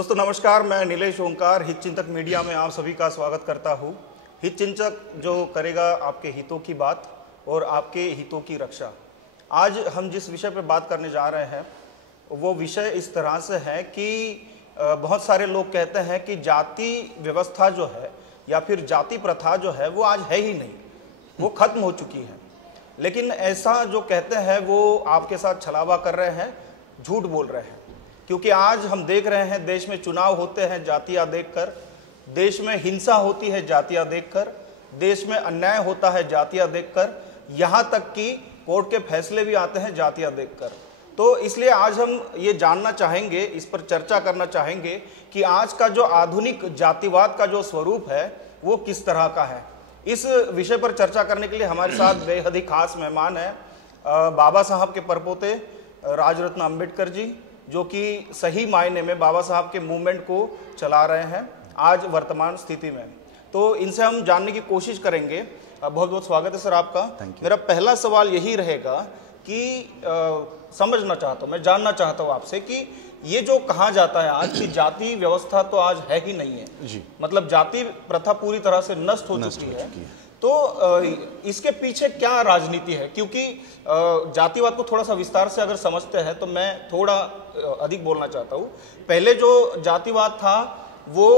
दोस्तों नमस्कार, मैं नीलेश ओंकार हितचिंतक मीडिया में आप सभी का स्वागत करता हूँ। हितचिंतक जो करेगा आपके हितों की बात और आपके हितों की रक्षा। आज हम जिस विषय पर बात करने जा रहे हैं वो विषय इस तरह से है कि बहुत सारे लोग कहते हैं कि जाति व्यवस्था जो है या फिर जाति प्रथा जो है वो आज है ही नहीं, वो खत्म हो चुकी है। लेकिन ऐसा जो कहते हैं वो आपके साथ छलावा कर रहे हैं, झूठ बोल रहे हैं। क्योंकि आज हम देख रहे हैं देश में चुनाव होते हैं जातियां देखकर, देश में हिंसा होती है जातियां देखकर, देश में अन्याय होता है जातियां देखकर, यहाँ तक कि कोर्ट के फैसले भी आते हैं जातियां देखकर। तो इसलिए आज हम ये जानना चाहेंगे, इस पर चर्चा करना चाहेंगे कि आज का जो आधुनिक जातिवाद का जो स्वरूप है वो किस तरह का है। इस विषय पर चर्चा करने के लिए हमारे साथ बेहद ही खास मेहमान है बाबा साहब के परपोते राजरत्न अंबेडकर जी, जो कि सही मायने में बाबा साहब के मूवमेंट को चला रहे हैं आज वर्तमान स्थिति में। तो इनसे हम जानने की कोशिश करेंगे। बहुत बहुत स्वागत है सर आपका। मेरा पहला सवाल यही रहेगा कि समझना चाहता हूँ, मैं जानना चाहता हूँ आपसे कि ये जो कहा जाता है आज की जाति व्यवस्था तो आज है ही नहीं है जी, मतलब जाति प्रथा पूरी तरह से नष्ट हो चुकी है। तो इसके पीछे क्या राजनीति है? क्योंकि जातिवाद को थोड़ा सा विस्तार से अगर समझते हैं तो मैं थोड़ा अधिक बोलना चाहता हूँ। पहले जो जातिवाद था वो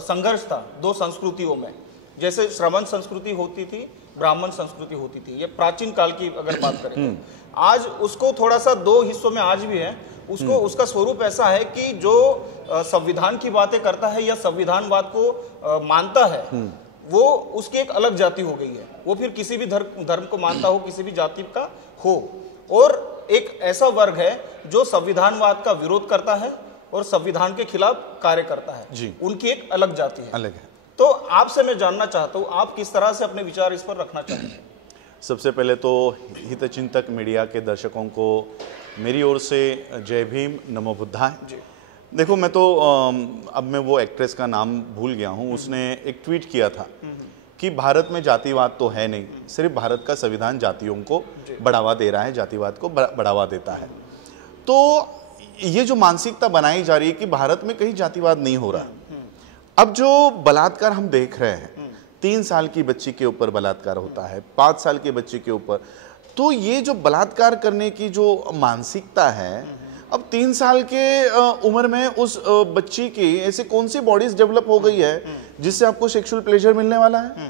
संघर्ष था दो संस्कृतियों में, जैसे श्रमण संस्कृति होती थी, ब्राह्मण संस्कृति होती थी। ये प्राचीन काल की अगर बात करें आज उसको थोड़ा सा दो हिस्सों में आज भी है। उसको उसका स्वरूप ऐसा है कि जो संविधान की बातें करता है या संविधानवाद को मानता है वो उसकी एक अलग जाति हो गई है। वो फिर किसी भी धर्म को मानता हो, किसी भी जाति का हो। और एक ऐसा वर्ग है जो संविधानवाद का विरोध करता है और संविधान के खिलाफ कार्य करता है जी। उनकी एक अलग जाति है, अलग है। तो आपसे मैं जानना चाहता हूँ आप किस तरह से अपने विचार इस पर रखना चाहेंगे? सबसे पहले तो हितचिंतक मीडिया के दर्शकों को मेरी ओर से जय भीम, नमो बुद्धाय। देखो मैं तो अब मैं वो एक्ट्रेस का नाम भूल गया हूँ, उसने एक ट्वीट किया था कि भारत में जातिवाद तो है नहीं, सिर्फ भारत का संविधान जातियों को बढ़ावा दे रहा है, जातिवाद को बढ़ावा देता है। तो ये जो मानसिकता बनाई जा रही है कि भारत में कहीं जातिवाद नहीं हो रहा। अब जो बलात्कार हम देख रहे हैं, 3 साल की बच्ची के ऊपर बलात्कार होता है, 5 साल के बच्चे के ऊपर, तो ये जो बलात्कार करने की जो मानसिकता है, अब 3 साल के उम्र में उस बच्ची की ऐसे कौन सी बॉडीज डेवलप हो गई है जिससे आपको सेक्सुअल प्लेजर मिलने वाला है?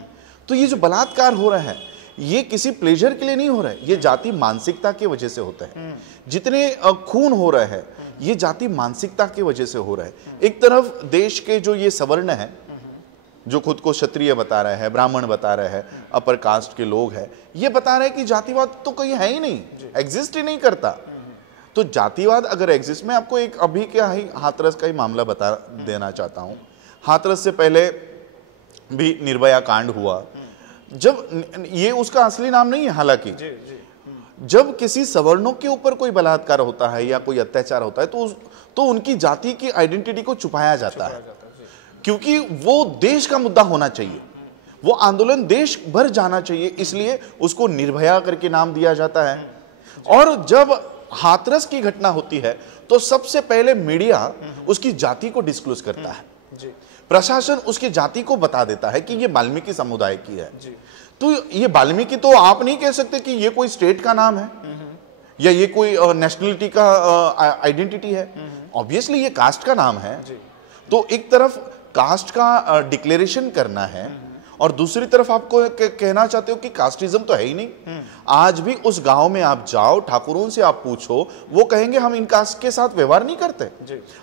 तो ये जो बलात्कार हो रहा है ये किसी प्लेजर के लिए नहीं हो रहा है, ये जाति मानसिकता की वजह से होता है। जितने खून हो रहे हैं ये जाति मानसिकता की वजह से हो रहा है। एक तरफ देश के जो ये सवर्ण है जो खुद को क्षत्रिय बता रहे हैं, ब्राह्मण बता रहे हैं, अपर कास्ट के लोग हैं, ये बता रहे हैं कि जातिवाद तो कहीं है ही नहीं, एग्जिस्ट ही नहीं करता। तो जातिवाद अगर एग्जिस्ट, मैं आपको एक अभी क्या ही हाथरस का ही मामला बता देना चाहता हूं। हाथरस से पहले भी निर्भया कांड हुआ, जब ये उसका असली नाम नहीं है हालांकि, जब किसी सवर्णों के ऊपर कोई बलात्कार होता है या कोई अत्याचार होता है तो उनकी जाति की आइडेंटिटी को छुपाया जाता है, क्योंकि वो देश का मुद्दा होना चाहिए, वो आंदोलन देश भर जाना चाहिए, इसलिए उसको निर्भया करके नाम दिया जाता है। और जब हाथरस की घटना होती है तो सबसे पहले मीडिया उसकी जाति को डिस्क्लोज करता है, प्रशासन उसकी जाति को बता देता है कि ये वाल्मीकि समुदाय की है। तो ये वाल्मीकि तो आप नहीं कह सकते कि ये कोई स्टेट का नाम है या ये कोई नेशनलिटी का आइडेंटिटी है, ऑब्वियसली ये कास्ट का नाम है। तो एक तरफ कास्ट का डिक्लेरेशन करना है और दूसरी तरफ आपको कहना चाहते हो कि कास्टिज्म तो है ही नहीं। आज भी उस गांव में आप जाओ, ठाकुरों से आप पूछो, वो कहेंगे हम इन कास्ट के साथ व्यवहार नहीं करते,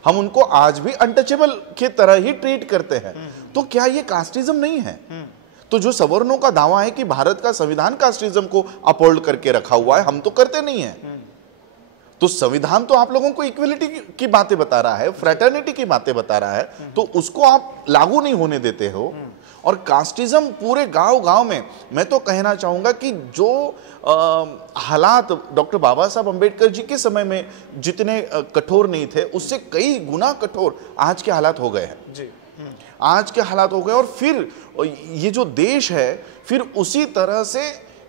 हम उनको आज भी अनटचेबल के तरह ही ट्रीट करते हैं। तो क्या ये कास्टिज्म नहीं है? तो जो सवर्णों का दावा है कि भारत का संविधान कास्टिज्म को अपहोल्ड करके रखा हुआ है, हम तो करते नहीं है। तो संविधान तो आप लोगों को इक्वलिटी की बातें बता रहा है, फ्रेटर्निटी की बातें बता रहा है, तो उसको आप लागू नहीं होने देते हो। और कास्टिज्म पूरे गांव-गांव में, मैं तो कहना चाहूंगा कि जो हालात डॉक्टर बाबा साहब अंबेडकर जी के समय में जितने कठोर नहीं थे, उससे कई गुना कठोर आज के हालात हो गए हैं। आज के हालात हो गए और फिर ये जो देश है फिर उसी तरह से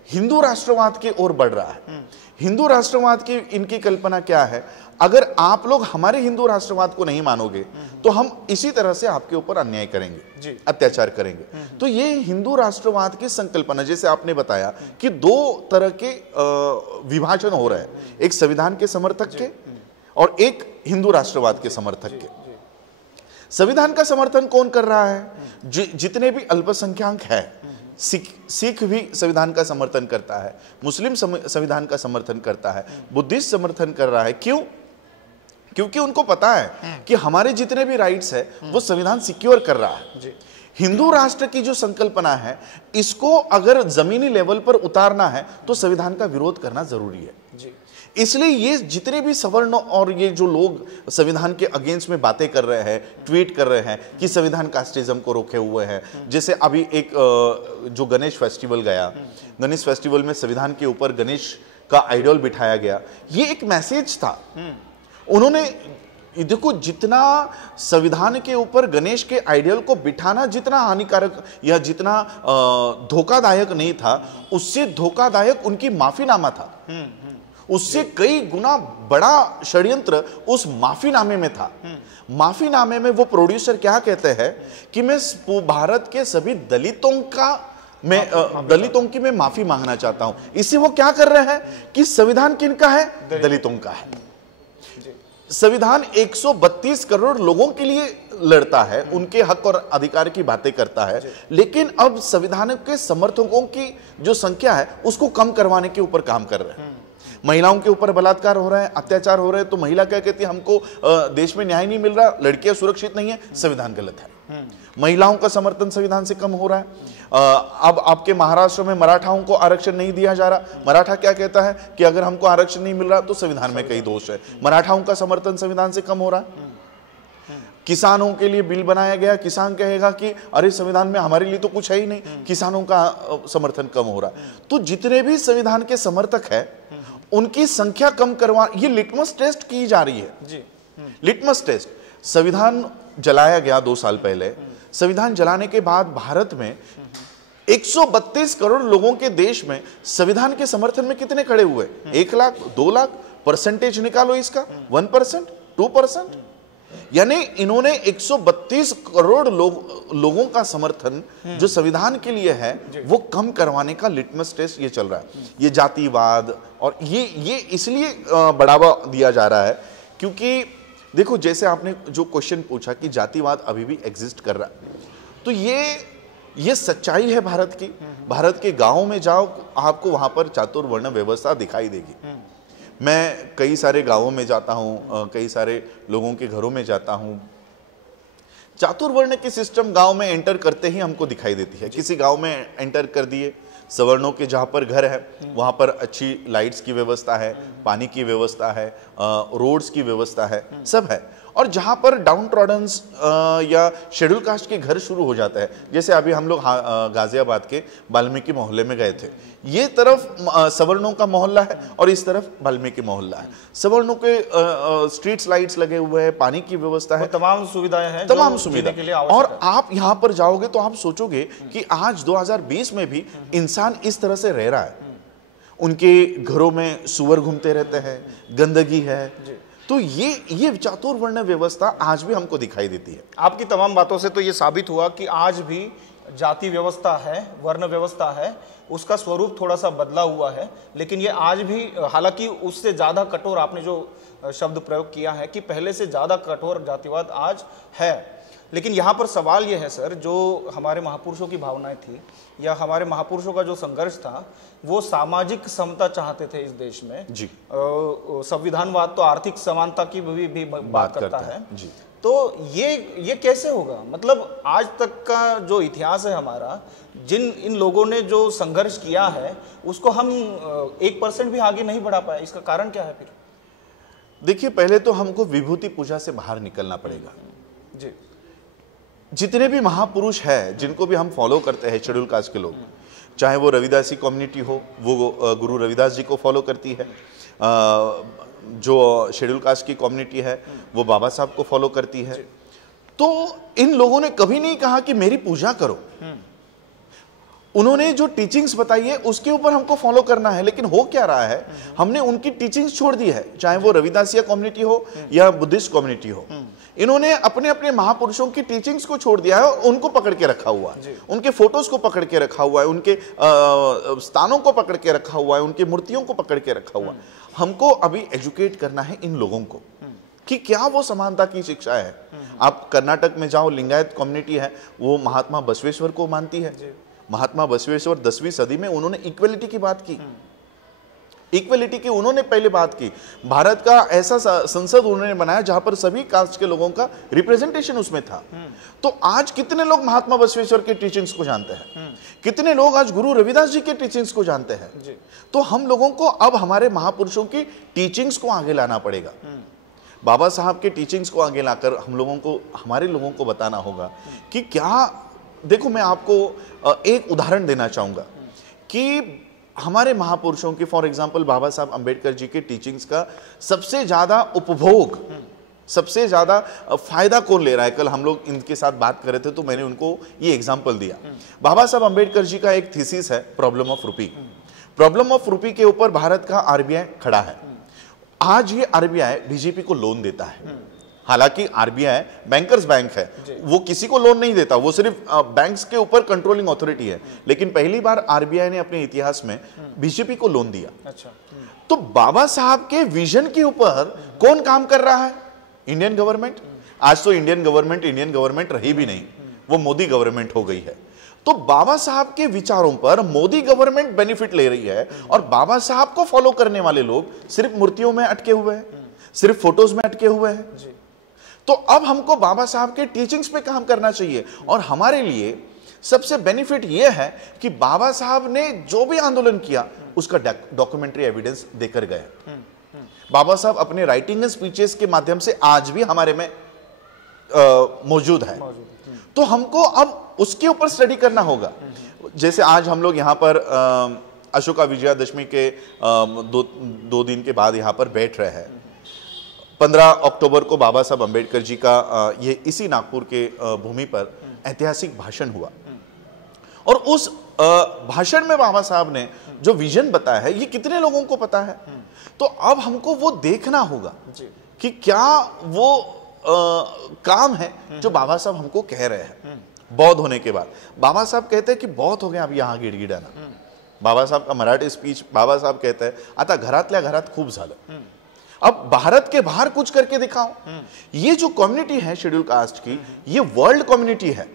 हिंदू राष्ट्रवाद की ओर बढ़ रहा है। हिंदू राष्ट्रवाद की इनकी कल्पना क्या है, अगर आप लोग हमारे हिंदू राष्ट्रवाद को नहीं मानोगे तो हम इसी तरह से आपके ऊपर अन्याय करेंगे, अत्याचार करेंगे। तो ये हिंदू राष्ट्रवाद की संकल्पना, जैसे आपने बताया कि दो तरह के विभाजन हो रहे हैं, एक संविधान के समर्थक के और एक हिंदू राष्ट्रवाद के समर्थक के। संविधान का समर्थन कौन कर रहा है? जितने भी अल्पसंख्यक है, सिख भी संविधान का समर्थन करता है, मुस्लिम संविधान का समर्थन करता है, बुद्धिस्ट समर्थन कर रहा है। क्यों? क्योंकि उनको पता है कि हमारे जितने भी राइट्स है वो संविधान सिक्योर कर रहा है। हिंदू राष्ट्र की जो संकल्पना है, इसको अगर जमीनी लेवल पर उतारना है तो संविधान का विरोध करना जरूरी है। इसलिए ये जितने भी सवर्ण और ये जो लोग संविधान के अगेंस्ट में बातें कर रहे हैं, ट्वीट कर रहे हैं कि संविधान कास्टिज्म को रोके हुए हैं, जैसे अभी एक जो गणेश फेस्टिवल गया, गणेश फेस्टिवल में संविधान के ऊपर गणेश का आइडल बिठाया गया, ये एक मैसेज था। उन्होंने देखो, जितना संविधान के ऊपर गणेश के आइडियल को बिठाना जितना हानिकारक या जितना धोखादायक नहीं था, उससे धोखादायक उनकी माफीनामा था। उससे कई गुना बड़ा षड्यंत्र उस माफीनामे में था। माफीनामे में वो प्रोड्यूसर क्या कहते हैं कि मैं भारत के सभी दलितों की मैं माफी मांगना चाहता हूं। इससे वो क्या कर रहे हैं कि संविधान किनका है? दलितों का है। संविधान 132 करोड़ लोगों के लिए लड़ता है, उनके हक और अधिकार की बातें करता है, लेकिन अब संविधान के समर्थकों की जो संख्या है उसको कम करवाने के ऊपर काम कर रहे हैं। महिलाओं के ऊपर बलात्कार हो रहा है, अत्याचार हो रहे हैं, तो महिला क्या कहती है, हमको देश में न्याय नहीं मिल रहा, लड़कियां सुरक्षित नहीं है, संविधान गलत है। महिलाओं का समर्थन संविधान से कम हो रहा है। अब आपके महाराष्ट्र में मराठाओं को आरक्षण नहीं दिया जा रहा। मराठा क्या कहता है कि अगर हमको आरक्षण नहीं मिल रहा तो संविधान में कई दोष है। मराठाओं का समर्थन संविधान से कम हो रहा है। किसानों के लिए बिल बनाया गया, किसान कहेगा कि अरे संविधान में हमारे लिए तो कुछ है ही नहीं, किसानों का समर्थन कम हो रहा है। तो जितने भी संविधान के समर्थक है उनकी संख्या कम करवा, ये लिटमस टेस्ट की जा रही है। लिटमस टेस्ट, संविधान जलाया गया 2 साल पहले। संविधान जलाने के बाद भारत में 132 करोड़ लोगों के देश में संविधान के समर्थन में कितने खड़े हुए? 1 लाख, 2 लाख। परसेंटेज निकालो इसका, 1%, 2%। यानी इन्होंने 132 करोड़ लोगों का समर्थन जो संविधान के लिए है वो कम करवाने का लिटमस टेस्ट ये चल रहा है। ये जातिवाद और ये इसलिए बढ़ावा दिया जा रहा है क्योंकि देखो, जैसे आपने जो क्वेश्चन पूछा कि जातिवाद अभी भी एग्जिस्ट कर रहा है, तो ये सच्चाई है भारत की। भारत के गांवों में जाओ, आपको वहां पर चातुर्वर्ण व्यवस्था दिखाई देगी। मैं कई सारे गांवों में जाता हूं, कई सारे लोगों के घरों में जाता हूं, चातुर्वर्ण की सिस्टम गांव में एंटर करते ही हमको दिखाई देती है। किसी गांव में एंटर कर दिए, सवर्णों के जहाँ पर घर है वहाँ पर अच्छी लाइट्स की व्यवस्था है, पानी की व्यवस्था है, रोड्स की व्यवस्था है, सब है। और जहाँ पर डाउन ट्रॉडन्स या शेड्यूल कास्ट के घर शुरू हो जाता है, जैसे अभी हम लोग गाजियाबाद के वाल्मीकि मोहल्ले में गए थे, ये तरफ सवर्णों का मोहल्ला है और इस तरफ वाल्मीकि मोहल्ला है। सवर्णों के स्ट्रीट्स लाइट्स लगे हुए हैं, पानी की व्यवस्था है, तमाम सुविधाएं हैं, तमाम सुविधा। और आप यहाँ पर जाओगे तो आप सोचोगे कि आज 2020 में भी इंसान इस तरह से रह रहा है। उनके घरों में सुअर घूमते रहते हैं, गंदगी है। तो ये चातुर्वर्ण व्यवस्था आज भी हमको दिखाई देती है। आपकी तमाम बातों से तो ये साबित हुआ कि आज भी जाति व्यवस्था है, वर्ण व्यवस्था है, उसका स्वरूप थोड़ा सा बदला हुआ है, लेकिन ये आज भी, हालांकि उससे ज़्यादा कठोर, आपने जो शब्द प्रयोग किया है कि पहले से ज़्यादा कठोर जातिवाद आज है। लेकिन यहाँ पर सवाल ये है सर, जो हमारे महापुरुषों की भावनाएं थी या हमारे महापुरुषों का जो संघर्ष था, वो सामाजिक समता चाहते थे इस देश में जी। संविधानवाद तो आर्थिक समानता की भी बात करता है जी। तो ये कैसे होगा? मतलब आज तक का जो इतिहास है हमारा, इन लोगों ने जो संघर्ष किया है उसको हम 1% भी आगे नहीं बढ़ा पाए, इसका कारण क्या है फिर? देखिए, पहले तो हमको विभूति पूजा से बाहर निकलना पड़ेगा जी। जितने भी महापुरुष हैं जिनको भी हम फॉलो करते हैं, शेड्यूल कास्ट के लोग, चाहे वो रविदासी कम्युनिटी हो, वो गुरु रविदास जी को फॉलो करती है, जो शेड्यूल कास्ट की कम्युनिटी है वो बाबा साहब को फॉलो करती है। तो इन लोगों ने कभी नहीं कहा कि मेरी पूजा करो। उन्होंने जो टीचिंग्स बताई है उसके ऊपर हमको फॉलो करना है। लेकिन हो क्या रहा है, हमने उनकी टीचिंग्स छोड़ दी है, चाहे वो रविदासिया कम्युनिटी हो या बुद्धिस्ट कम्युनिटी हो। इन्होंने अपने अपने महापुरुषों की टीचिंग्स को छोड़ दिया है और उनको पकड़ के रखा हुआ है, उनके फोटोज को पकड़ के रखा हुआ है, उनके स्थानों को पकड़ के रखा हुआ है, उनकी मूर्तियों को पकड़ के रखा हुआ है। हमको अभी एजुकेट करना है इन लोगों को कि क्या वो समानता की शिक्षा है। आप कर्नाटक में जाओ, लिंगायत कम्युनिटी है, वो महात्मा बसवेश्वर को मानती है। महात्मा बसवेश्वर 10वीं सदी में उन्होंने इक्वलिटी की बात की, इक्वलिटी की उन्होंने पहले बात की। भारत का ऐसा संसद उन्होंने बनाया जहां पर सभी कास्ट के लोगों का रिप्रेजेंटेशन उसमें था। तो आज कितने लोग महात्मा बसवेश्वर के टीचिंग्स को जानते हैं, कितने लोग आज गुरु रविदास जी के टीचिंग्स को जानते हैं। तो हम लोगों को अब हमारे महापुरुषों की टीचिंग्स को आगे लाना पड़ेगा। बाबा साहब के टीचिंग्स को आगे लाकर हम लोगों को, हमारे लोगों को बताना होगा कि क्या, देखो मैं आपको एक उदाहरण देना चाहूंगा कि हमारे महापुरुषों की, फॉर एग्जांपल बाबा साहब अंबेडकर जी के टीचिंग्स का सबसे ज्यादा उपभोग, सबसे ज्यादा फायदा कौन ले रहा है। कल हम लोग इनके साथ बात कर रहे थे तो मैंने उनको ये एग्जांपल दिया। बाबा साहब अंबेडकर जी का एक थीसिस है प्रॉब्लम ऑफ रूपी। प्रॉब्लम ऑफ रूपी के ऊपर भारत का आरबीआई खड़ा है। आज ये आरबीआई बीजेपी को लोन देता है। हालांकि आरबीआई बैंकर्स बैंक है, वो किसी को लोन नहीं देता, वो सिर्फ बैंक्स के ऊपर कंट्रोलिंग अथॉरिटी है। लेकिन पहली बार आरबीआई ने अपने इतिहास में बीजेपी को लोन दिया। अच्छा। तो बाबा साहब के विजन के ऊपर कौन काम कर रहा है? Indian government. आज तो इंडियन गवर्नमेंट रही भी नहीं, वो मोदी गवर्नमेंट हो गई है। तो बाबा साहब के विचारों पर मोदी गवर्नमेंट बेनिफिट ले रही है और बाबा साहब को फॉलो करने वाले लोग सिर्फ मूर्तियों में अटके हुए हैं, सिर्फ फोटोज में अटके हुए हैं। तो अब हमको बाबा साहब के टीचिंग्स पे काम करना चाहिए। और हमारे लिए सबसे बेनिफिट यह है कि बाबा साहब ने जो भी आंदोलन किया उसका डॉक्यूमेंट्री एविडेंस देकर गए। बाबा साहब अपने राइटिंग एंड स्पीचेस के माध्यम से आज भी हमारे में मौजूद है। तो हमको अब उसके ऊपर स्टडी करना होगा। जैसे आज हम लोग यहाँ पर अशोका विजयादशमी के दो दिन के बाद यहाँ पर बैठ रहे हैं। 15 अक्टूबर को बाबा साहब अंबेडकर जी का ये इसी नागपुर के भूमि पर ऐतिहासिक भाषण हुआ और उस भाषण में बाबा साहब ने जो विजन बताया है ये कितने लोगों को पता है। तो अब हमको वो देखना होगा कि क्या वो काम है जो बाबा साहब हमको कह रहे हैं। बौद्ध होने के बाद बाबा साहब कहते हैं कि बहुत हो गया अब यहाँ गिड़गिडाना। बाबा साहब का मराठी स्पीच, बाबा साहब कहते हैं आता घरातल्या घरात खूप झालं, अब भारत के बाहर कुछ करके दिखाओ। ये जो कम्युनिटी है शेड्यूल कास्ट की, ये वर्ल्ड कम्युनिटी है।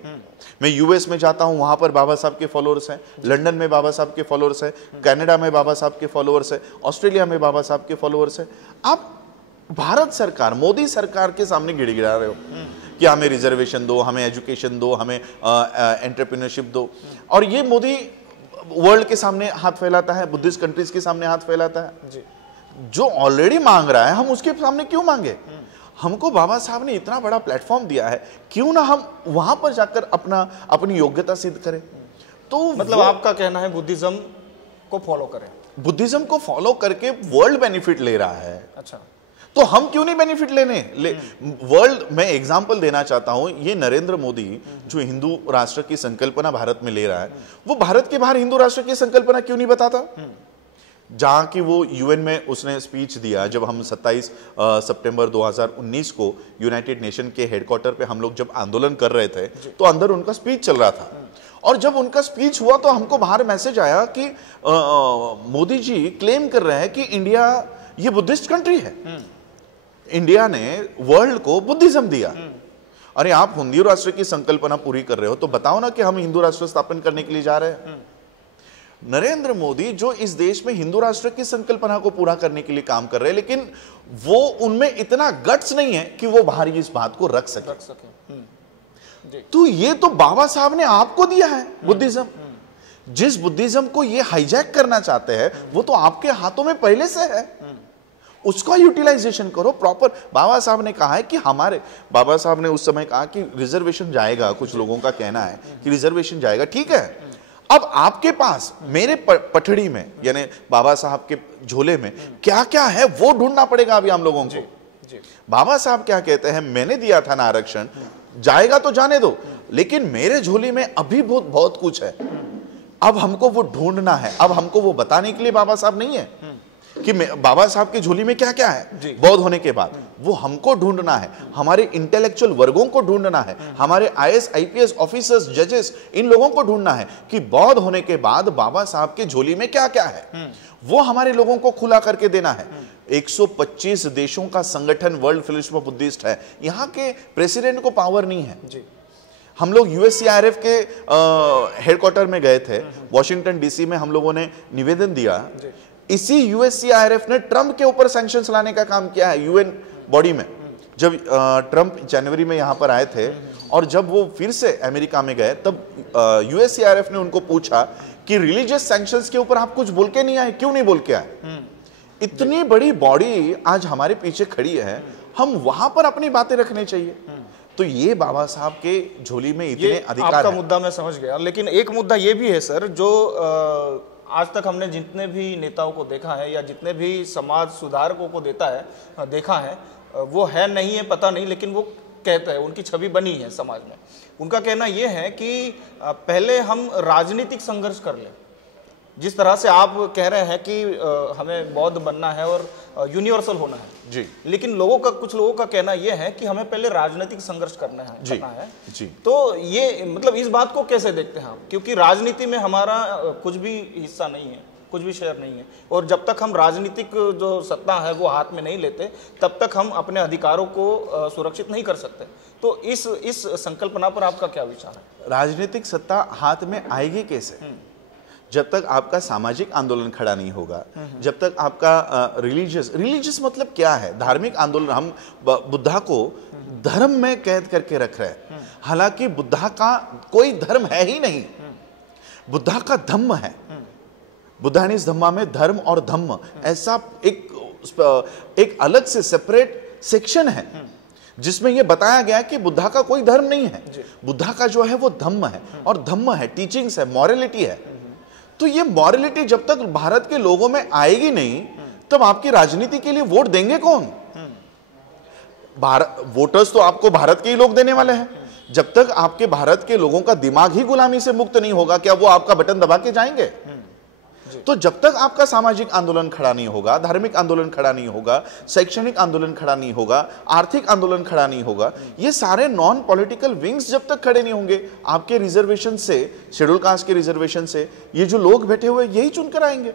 मैं यूएस में जाता हूं, वहां पर बाबा साहब के फॉलोअर्स हैं, लंदन में बाबा साहब के फॉलोअर्स हैं, कनाडा में बाबा साहब के फॉलोअर्स हैं, ऑस्ट्रेलिया में बाबा साहब के फॉलोअर्स हैं। आप भारत सरकार, मोदी सरकार के सामने गिड़गिड़ा रहे हो कि हमें रिजर्वेशन दो, हमें एजुकेशन दो, हमें एंटरप्रेन्योरशिप दो। और ये मोदी वर्ल्ड के सामने हाथ फैलाता है, बुद्धिस्ट कंट्रीज के सामने हाथ फैलाता है। जो ऑलरेडी मांग रहा है हम उसके सामने क्यों मांगे? हमको बाबा साहब ने इतना बड़ा प्लेटफॉर्म दिया है, क्यों ना हम वहां पर जाकर अपनी योग्यता सिद्ध करें। तो मतलब आपका कहना है बुद्धिज्म को फॉलो करें। बुद्धिज्म को फॉलो करके वर्ल्ड बेनिफिट ले रहा है। अच्छा, तो हम क्यों नहीं बेनिफिट वर्ल्ड मैं एग्जांपल देना चाहता हूं। ये नरेंद्र मोदी जो हिंदू राष्ट्र की संकल्पना भारत में ले रहा है, वो भारत के बाहर हिंदू राष्ट्र की संकल्पना क्यों नहीं बताता? जहां की वो यूएन में उसने स्पीच दिया, जब हम 27 सितंबर 2019 को यूनाइटेड नेशन के हेडक्वार्टर पे हम लोग जब आंदोलन कर रहे थे तो अंदर उनका स्पीच चल रहा था। और जब उनका स्पीच हुआ तो हमको बाहर मैसेज आया कि मोदी जी क्लेम कर रहे हैं कि इंडिया ये बुद्धिस्ट कंट्री है, इंडिया ने वर्ल्ड को बुद्धिज्म दिया। अरे आप हिंदू राष्ट्र की संकल्पना पूरी कर रहे हो तो बताओ ना कि हम हिंदू राष्ट्र स्थापन करने के लिए जा रहे हैं। नरेंद्र मोदी जो इस देश में हिंदू राष्ट्र की संकल्पना को पूरा करने के लिए काम कर रहे हैं, लेकिन वो उनमें इतना गट्स नहीं है कि वो बाहर इस बात को रख सके। तो ये तो बाबा साहब ने आपको दिया है बुद्धिज्म। जिस बुद्धिज्म को ये हाईजैक करना चाहते हैं वो तो आपके हाथों में पहले से है, उसका यूटिलाइजेशन करो प्रॉपर। बाबा साहब ने कहा है कि बाबा साहब ने उस समय कहा कि रिजर्वेशन जाएगा, कुछ लोगों का कहना है कि रिजर्वेशन जाएगा, ठीक है। अब आपके पास मेरे पठड़ी में यानी बाबा साहब के झोले में क्या क्या है वो ढूंढना पड़ेगा अभी हम लोगों को। बाबा साहब क्या कहते हैं, मैंने दिया था ना आरक्षण, जाएगा तो जाने दो, लेकिन मेरे झोली में अभी बहुत कुछ है। अब हमको वो ढूंढना है, अब हमको वो बताने के लिए बाबा साहब नहीं है कि बाबा साहब की झोली में क्या क्या है बौद्ध होने के बाद, वो हमको ढूंढना है, हमारे इंटेलेक्चुअल वर्गों को ढूंढना है, हमारे आईएएस आईपीएस ऑफिसर्स जजेस इन लोगों को ढूंढना है कि बौद्ध होने के बाद बाबा साहब की झोली में क्या क्या है, वो हमारे लोगों को खुला करके देना है। 125 देशों का संगठन वर्ल्ड फेलोशिप ऑफ बुद्धिस्ट है, यहाँ के प्रेसिडेंट को पावर नहीं है जी। हम लोग यूएससीआईआरएफ के हेडक्वार्टर में गए थे, वॉशिंगटन डीसी में हम लोगों ने निवेदन दिया, इसी यूएससीआईआरएफ ने ट्रंप के ऊपर सैंक्शंस लाने का काम किया है यूएन बॉडी में। जब ट्रंप जनवरी में यहां पर आए थे और जब वो फिर से अमेरिका में गए, तब यूएससीआईआरएफ ने उनको पूछा कि रिलीजियस सैंक्शंस के ऊपर आप कुछ बोल के नहीं आए, क्यों नहीं बोल के आए? इतनी बड़ी बॉडी आज हमारे पीछे खड़ी है, हम वहां पर अपनी बातें रखनी चाहिए। तो ये बाबा साहब के झोली में इतने अधिकार आपका मुद्दा मैं समझ गया, लेकिन एक मुद्दा ये भी है सर, जो आज तक हमने जितने भी नेताओं को देखा है या जितने भी समाज सुधारकों को देखा है, वो है नहीं है पता नहीं, लेकिन वो कहते हैं, उनकी छवि बनी है समाज में। उनका कहना ये है कि पहले हम राजनीतिक संघर्ष कर लें, जिस तरह से आप कह रहे हैं कि हमें बौद्ध बनना है और यूनिवर्सल होना है जी, लेकिन कुछ लोगों का कहना यह है कि हमें पहले राजनीतिक संघर्ष करना है जी। तो ये मतलब इस बात को कैसे देखते हैं आप? क्योंकि राजनीति में हमारा कुछ भी हिस्सा नहीं है, कुछ भी शेयर नहीं है, और जब तक हम राजनीतिक जो सत्ता है वो हाथ में नहीं लेते, तब तक हम अपने अधिकारों को सुरक्षित नहीं कर सकते। तो इस संकल्पना पर आपका क्या विचार है? राजनीतिक सत्ता हाथ में आएगी कैसे? जब तक आपका सामाजिक आंदोलन खड़ा नहीं होगा, जब तक आपका रिलीजियस मतलब क्या है, धार्मिक आंदोलन। हम बुद्धा को धर्म में कैद करके रख रहे हैं, हालांकि बुद्धा का कोई धर्म है ही नहीं, बुद्धा का धम्म है। बुद्धानिस धम्मा में धर्म और धम्म ऐसा एक अलग से सेपरेट सेक्शन है, जिसमें यह बताया गया कि बुद्धा का कोई धर्म नहीं है, बुद्धा का जो है वो धम्म है, और धम्म है, टीचिंग्स है, मॉरलिटी है। तो ये मॉरलिटी जब तक भारत के लोगों में आएगी नहीं, तब आपकी राजनीति के लिए वोट देंगे कौन? वोटर्स तो आपको भारत के ही लोग देने वाले हैं। जब तक आपके भारत के लोगों का दिमाग ही गुलामी से मुक्त नहीं होगा, क्या वो आपका बटन दबा के जाएंगे? तो जब तक आपका सामाजिक आंदोलन खड़ा नहीं होगा, धार्मिक आंदोलन खड़ा नहीं होगा, शैक्षणिक आंदोलन खड़ा नहीं होगा, आर्थिक आंदोलन खड़ा नहीं होगा, ये सारे नॉन पॉलिटिकल विंग्स जब तक खड़े नहीं होंगे, आपके रिजर्वेशन से, शेड्यूल कास्ट के रिजर्वेशन से ये जो लोग बैठे हुए यही चुनकर आएंगे।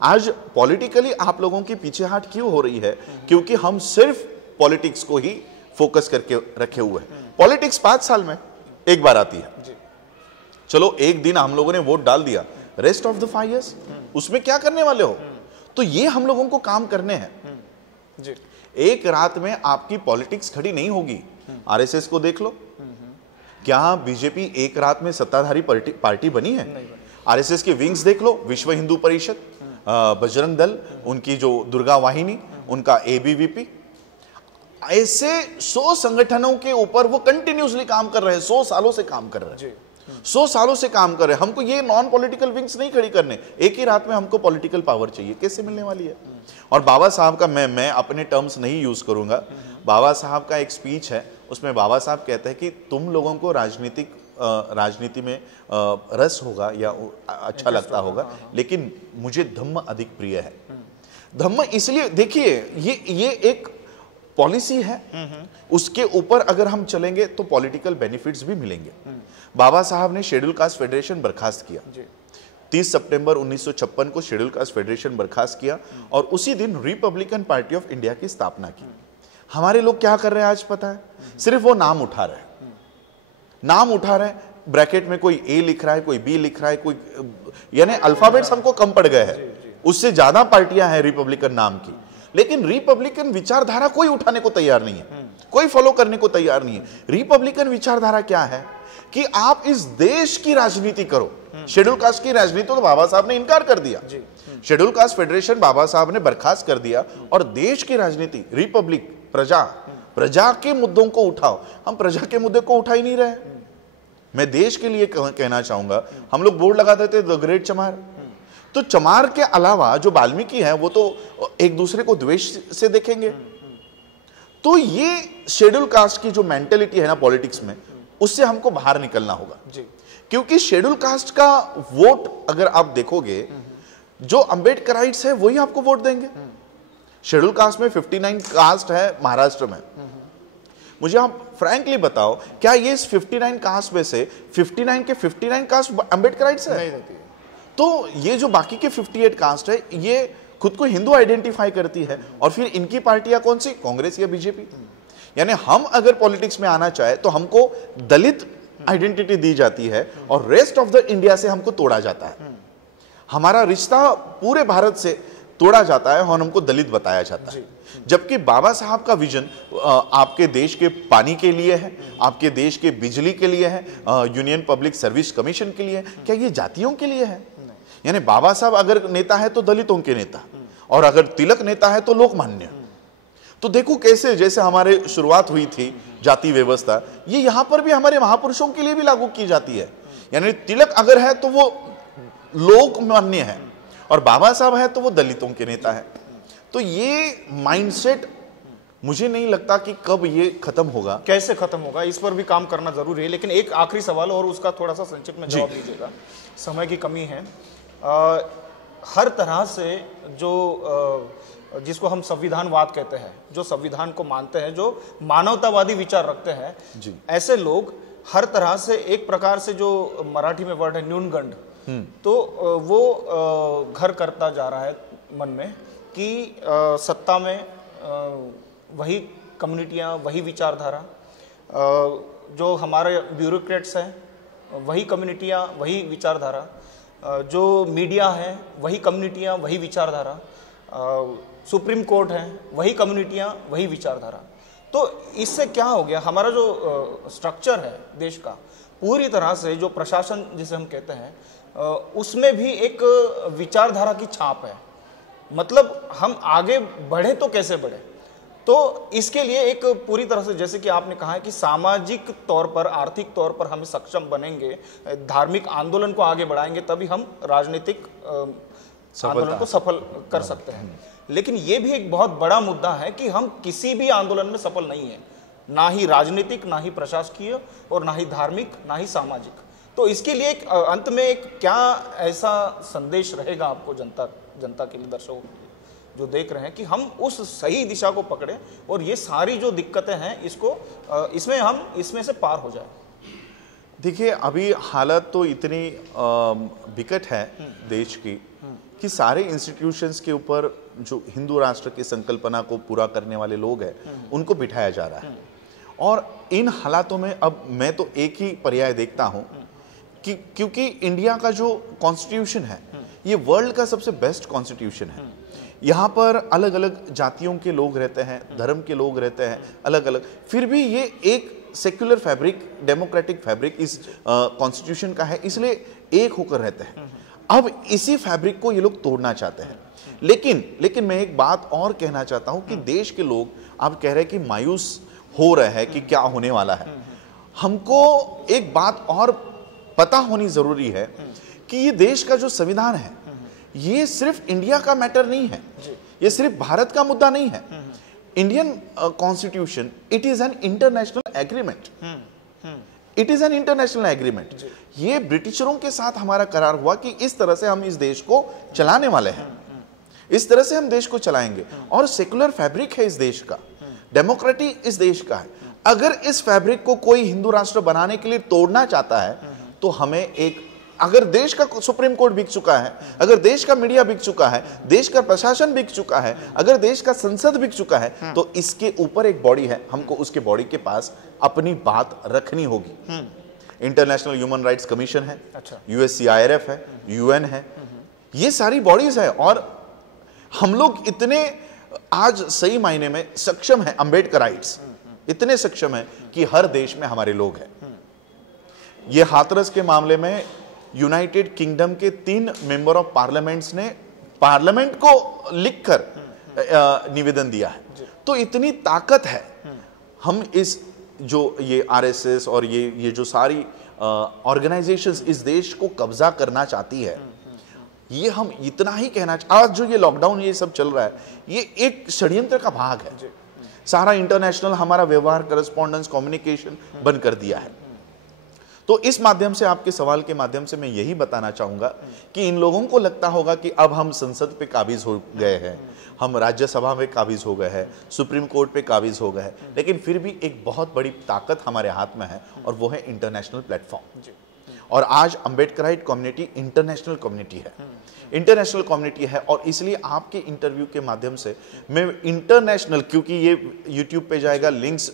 आज पॉलिटिकली आप लोगों की पीछेहाट क्यों हो रही है? क्योंकि हम सिर्फ पॉलिटिक्स को ही फोकस करके रखे हुए हैं। पॉलिटिक्स 5 साल में एक बार आती है। चलो एक दिन हम लोगों ने वोट डाल दिया, रेस्ट ऑफ द 5 years उसमें क्या करने वाले हो? तो ये हम लोगों को काम करने हैं जी। एक रात में आपकी पॉलिटिक्स खड़ी नहीं होगी। आरएसएस को देख लो, क्या बीजेपी एक रात में सत्ताधारी पार्टी बनी है? आरएसएस के विंग्स देख लो, विश्व हिंदू परिषद, बजरंग दल, उनकी जो दुर्गा वाहिनी, उनका एबीवीपी, ऐसे 100 संगठनों के ऊपर वो कंटिन्यूसली काम कर रहे हैं, 100 सालों से काम कर रहे हैं, 100 सालों से काम कर रहे हैं। हमको ये नॉन पॉलिटिकल विंग्स नहीं खड़ी करने, एक ही रात में हमको पॉलिटिकल पावर चाहिए, कैसे मिलने वाली है? और बाबा साहब का मैं अपने टर्म्स नहीं यूज करूंगा, बाबा साहब का एक स्पीच है, उसमें बाबा साहब कहते हैं कि तुम लोगों को राजनीति में रस होगा या अच्छा लगता होगा, लेकिन मुझे धम्म अधिक प्रिय है। धम्म इसलिए, देखिए ये एक पॉलिसी है, उसके ऊपर अगर हम चलेंगे तो पॉलिटिकल बेनिफिट्स भी मिलेंगे। बाबा साहब ने शेड्यूल कास्ट फेडरेशन बर्खास्त किया, 30 सितंबर 1956 को शेड्यूल कास्ट फेडरेशन बर्खास्त किया, और उसी दिन रिपब्लिकन पार्टी ऑफ इंडिया की स्थापना की। हमारे लोग क्या कर रहे हैं आज पता है? सिर्फ वो नाम उठा रहे हैं, नाम उठा रहे हैं, ब्रैकेट में कोई ए लिख रहा है, कोई बी लिख रहा है, कोई, यानी अल्फाबेट्स हमको कम पड़ गए हैं, उससे ज्यादा पार्टियां हैं रिपब्लिकन नाम की, लेकिन रिपब्लिकन विचारधारा कोई उठाने को तैयार नहीं है, कोई फॉलो करने को तैयार नहीं है। रिपब्लिकन विचारधारा क्या है कि आप इस देश की राजनीति करो, शेड्यूल कास्ट की राजनीति तो बाबा साहब ने इनकार कर दिया, शेड्यूल कास्ट फेडरेशन बाबा साहब ने बर्खास्त कर दिया, और देश की राजनीति, रिपब्लिक, प्रजा के मुद्दों को उठाओ। हम प्रजा के मुद्दे को उठा ही नहीं रहे। मैं देश के लिए कहना चाहूंगा, हम लोग बोर्ड लगा देते द ग्रेट चमार, तो चमार के अलावा जो वाल्मीकि है वो तो एक दूसरे को द्वेष से देखेंगे। तो ये शेड्यूल कास्ट की जो मेंटेलिटी है ना पॉलिटिक्स में, उससे हमको बाहर निकलना होगा, क्योंकि शेड्यूल कास्ट का वोट अगर आप देखोगे, जो अंबेडकराइट्स है वही आपको वोट देंगे। शेड्यूल कास्ट में 59 कास्ट है महाराष्ट्र में। मुझे आप फ्रैंकली बताओ, क्या ये इस 59 कास्ट में से 59 के 59 कास्ट अंबेडकराइट्स है? नहीं रहती है। तो ये जो बाकी के 58 कास्ट है, ये खुद को हिंदू आइडेंटिफाई करती है, और फिर इनकी पार्टियां कौन सी? कांग्रेस या बीजेपी। यानी हम अगर पॉलिटिक्स में आना चाहे तो हमको दलित आइडेंटिटी दी जाती है और रेस्ट ऑफ द इंडिया से हमको तोड़ा जाता है। हमारा रिश्ता पूरे भारत से तोड़ा जाता है और हमको दलित बताया जाता है। जबकि बाबा साहब का विजन आपके देश के पानी के लिए है, आपके देश के बिजली के लिए है, यूनियन पब्लिक सर्विस कमीशन के लिए है। क्या ये जातियों के लिए है? यानी बाबा साहब अगर नेता है तो दलितों के नेता, और अगर तिलक नेता है तो लोकमान्य। तो देखो कैसे, जैसे हमारे शुरुआत हुई थी जाति व्यवस्था, ये यहां पर भी हमारे महापुरुषों के लिए भी लागू की जाती है। यानी तिलक अगर है तो वो लोकमान्य है, और बाबा साहब है तो वो दलितों के नेता है। तो ये माइंडसेट मुझे नहीं लगता कि कब ये खत्म होगा, कैसे खत्म होगा, इस पर भी काम करना जरूरी है। लेकिन एक आखिरी सवाल, और उसका थोड़ा सा संक्षिप्त में जवाब दीजिएगा, समय की कमी है। हर तरह से जो जिसको हम संविधानवाद कहते हैं, जो संविधान को मानते हैं, जो मानवतावादी विचार रखते हैं, ऐसे लोग हर तरह से एक प्रकार से, जो मराठी में वर्ड है न्यूनगंड, तो वो घर करता जा रहा है मन में कि सत्ता में वही कम्युनिटियाँ, वही विचारधारा, जो हमारे ब्यूरोक्रेट्स हैं वही कम्युनिटियाँ, वही विचारधारा, जो मीडिया है वही कम्युनिटियाँ, वही विचारधारा, सुप्रीम कोर्ट है वही कम्युनिटियाँ, वही विचारधारा। तो इससे क्या हो गया, हमारा जो स्ट्रक्चर है देश का, पूरी तरह से जो प्रशासन जिसे हम कहते हैं, उसमें भी एक विचारधारा की छाप है। मतलब हम आगे बढ़े तो कैसे बढ़े, तो इसके लिए एक पूरी तरह से, जैसे कि आपने कहा है कि सामाजिक तौर पर, आर्थिक तौर पर हम सक्षम बनेंगे, धार्मिक आंदोलन को आगे बढ़ाएंगे, तभी हम राजनीतिक आंदोलन को सफल कर सकते हैं। लेकिन ये भी एक बहुत बड़ा मुद्दा है कि हम किसी भी आंदोलन में सफल नहीं है, ना ही राजनीतिक, ना ही प्रशासकीय, और ना ही धार्मिक, ना ही सामाजिक। तो इसके लिए एक अंत में एक क्या ऐसा संदेश रहेगा आपको, जनता के लिए, दर्शकों के लिए जो देख रहे हैं, कि हम उस सही दिशा को पकड़े और ये सारी जो दिक्कतें हैं इसको इसमें से पार हो जाए? देखिए, अभी हालत तो इतनी विकट है देश की कि सारे इंस्टीट्यूशंस के ऊपर जो हिंदू राष्ट्र की संकल्पना को पूरा करने वाले लोग हैं उनको बिठाया जा रहा है। और इन हालातों में अब मैं तो एक ही पर्याय देखता हूं कि क्योंकि इंडिया का जो कॉन्स्टिट्यूशन है ये वर्ल्ड का सबसे बेस्ट कॉन्स्टिट्यूशन है। यहाँ पर अलग अलग जातियों के लोग रहते हैं, धर्म के लोग रहते हैं अलग अलग, फिर भी ये एक सेक्युलर फैब्रिक, डेमोक्रेटिक फैब्रिक इस कॉन्स्टिट्यूशन का है, इसलिए एक होकर रहते हैं। अब इसी फैब्रिक को ये लोग तोड़ना चाहते हैं। लेकिन मैं एक बात और कहना चाहता हूं कि देश के लोग, आप कह रहे हैं कि मायूस हो रहे हैं कि क्या होने वाला है, हमको एक बात और पता होनी जरूरी है कि ये देश का जो संविधान है ये सिर्फ इंडिया का मैटर नहीं है, ये सिर्फ भारत का मुद्दा नहीं है। Indian constitution, it is an international agreement, it is an international agreement. ये ब्रिटिशरों के साथ हमारा करार हुआ कि इस तरह से हम इस देश को चलाने वाले हैं, इस तरह से हम देश को चलाएंगे, और सेकुलर फैब्रिक है इस देश का, डेमोक्रेटी इस देश का है। अगर इस फैब्रिक को कोई हिंदू राष्ट्र बनाने के लिए तोड़ना चाहता है तो हमें एक, अगर देश का सुप्रीम कोर्ट बिक चुका है, अगर देश का मीडिया बिक चुका है, देश का प्रशासन बिक चुका है, अगर देश का संसद बिक चुका है, तो इसके ऊपर एक बॉडी है, हमको उसके बॉडी के पास अपनी बात रखनी होगी। इंटरनेशनल ह्यूमन राइट्स कमीशन है, USCIRF है, UN है, ये सारी बॉडीज है। और हम लोग इतने आज सही मायने में सक्षम है, अंबेडकराइट्स इतने सक्षम है कि हर देश में हमारे लोग हैं। ये हाथरस के मामले में यूनाइटेड किंगडम के 3 मेंबर ऑफ पार्लियामेंट्स ने पार्लियामेंट को लिखकर निवेदन दिया है। तो इतनी ताकत है। हम इस जो ये RSS और ये जो सारी ऑर्गेनाइजेशंस इस देश को कब्जा करना चाहती है, ये हम इतना ही कहना आज जो ये लॉकडाउन ये सब चल रहा है, ये एक षड्यंत्र का भाग है। सारा इंटरनेशनल हमारा व्यवहार, करस्पॉन्डेंस, कम्युनिकेशन बंद कर दिया है। तो इस माध्यम से, आपके सवाल के माध्यम से मैं यही बताना चाहूंगा कि इन लोगों को लगता होगा कि अब हम संसद पे काबिज हो गए हैं, हम राज्यसभा में काबिज हो गए हैं, सुप्रीम कोर्ट पे काबिज हो गए हैं, लेकिन फिर भी एक बहुत बड़ी ताकत हमारे हाथ में है और वो है इंटरनेशनल प्लेटफॉर्म। और आज अम्बेडकराइट कम्युनिटी इंटरनेशनल कम्युनिटी है, इंटरनेशनल कम्युनिटी है। और इसलिए आपके इंटरव्यू के माध्यम से मैं इंटरनेशनल, क्योंकि ये यूट्यूब पे जाएगा, लिंक्स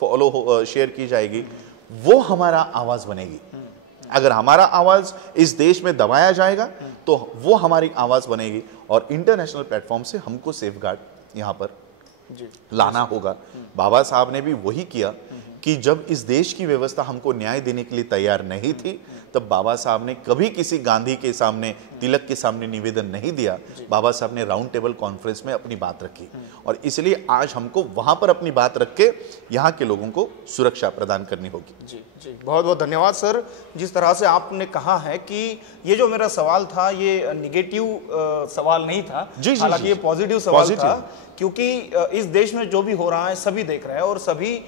फॉलो शेयर की जाएगी, वो हमारा आवाज बनेगी। अगर हमारा आवाज इस देश में दबाया जाएगा तो वो हमारी आवाज बनेगी और इंटरनेशनल प्लेटफॉर्म से हमको सेफगार्ड यहाँ पर लाना होगा। बाबा साहब ने भी वही किया कि जब इस देश की व्यवस्था हमको न्याय देने के लिए तैयार नहीं थी, तब बाबा साहब ने कभी किसी गांधी के सामने, तिलक के सामने निवेदन नहीं दिया। बाबा साहब ने राउंड टेबल कॉन्फ्रेंस में अपनी बात रखी और इसलिए आज हमको वहां पर अपनी बात रख के यहाँ के लोगों को सुरक्षा प्रदान करनी होगी। जी जी, बहुत बहुत धन्यवाद सर। जिस तरह से आपने कहा है कि ये जो मेरा सवाल था ये निगेटिव सवाल नहीं था, हालांकि ये पॉजिटिव सवाल था, क्योंकि इस देश में जो भी हो रहा है सभी देख रहे हैं और सभी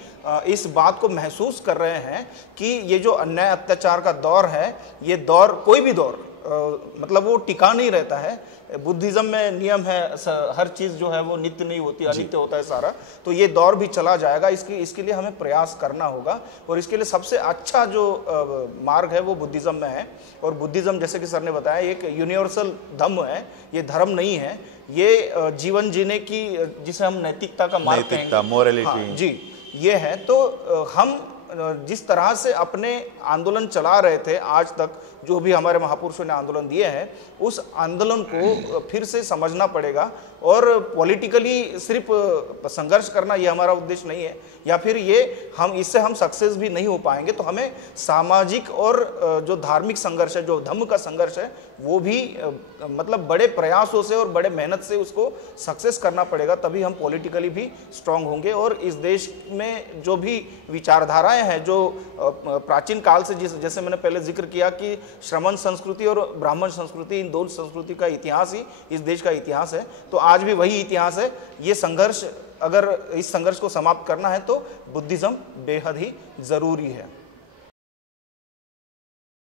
इस बात को महसूस कर रहे हैं कि ये जो अन्याय अत्याचार का दौर है, ये दौर, कोई भी दौर मतलब वो टिका नहीं रहता है। बुद्धिज्म में नियम है, हर चीज जो है वो नित्य नहीं होती, अनित्य होता है सारा। तो ये दौर भी चला जाएगा, इसके लिए हमें प्रयास करना होगा और इसके लिए सबसे अच्छा जो मार्ग है वो बुद्धिज्म में है। और बुद्धिज्म, जैसे कि सर ने बताया, एक यूनिवर्सल धम्म है, ये धर्म नहीं है, ये जीवन जीने की, जिसे हम नैतिकता का मार्ग कहेंगे, नैतिकता, मोरालिटी। हाँ, जी, ये है। तो हम जिस तरह से अपने आंदोलन चला रहे थे आज तक, जो भी हमारे महापुरुषों ने आंदोलन दिए हैं, उस आंदोलन को फिर से समझना पड़ेगा। और पॉलिटिकली सिर्फ संघर्ष करना ये हमारा उद्देश्य नहीं है, या फिर ये इससे हम सक्सेस भी नहीं हो पाएंगे। तो हमें सामाजिक और जो धार्मिक संघर्ष है, जो धम्म का संघर्ष है, वो भी मतलब बड़े प्रयासों से और बड़े मेहनत से उसको सक्सेस करना पड़ेगा, तभी हम पॉलिटिकली भी स्ट्रांग होंगे। और इस देश में जो भी विचारधाराएं हैं, जो प्राचीन काल से, जैसे मैंने पहले जिक्र किया कि श्रमण संस्कृति और ब्राह्मण संस्कृति, इन दोनों संस्कृति का इतिहास ही इस देश का इतिहास है। तो आज भी वही इतिहास है। ये संघर्ष, अगर इस संघर्ष को समाप्त करना है तो बुद्धिज्म बेहद ही जरूरी है।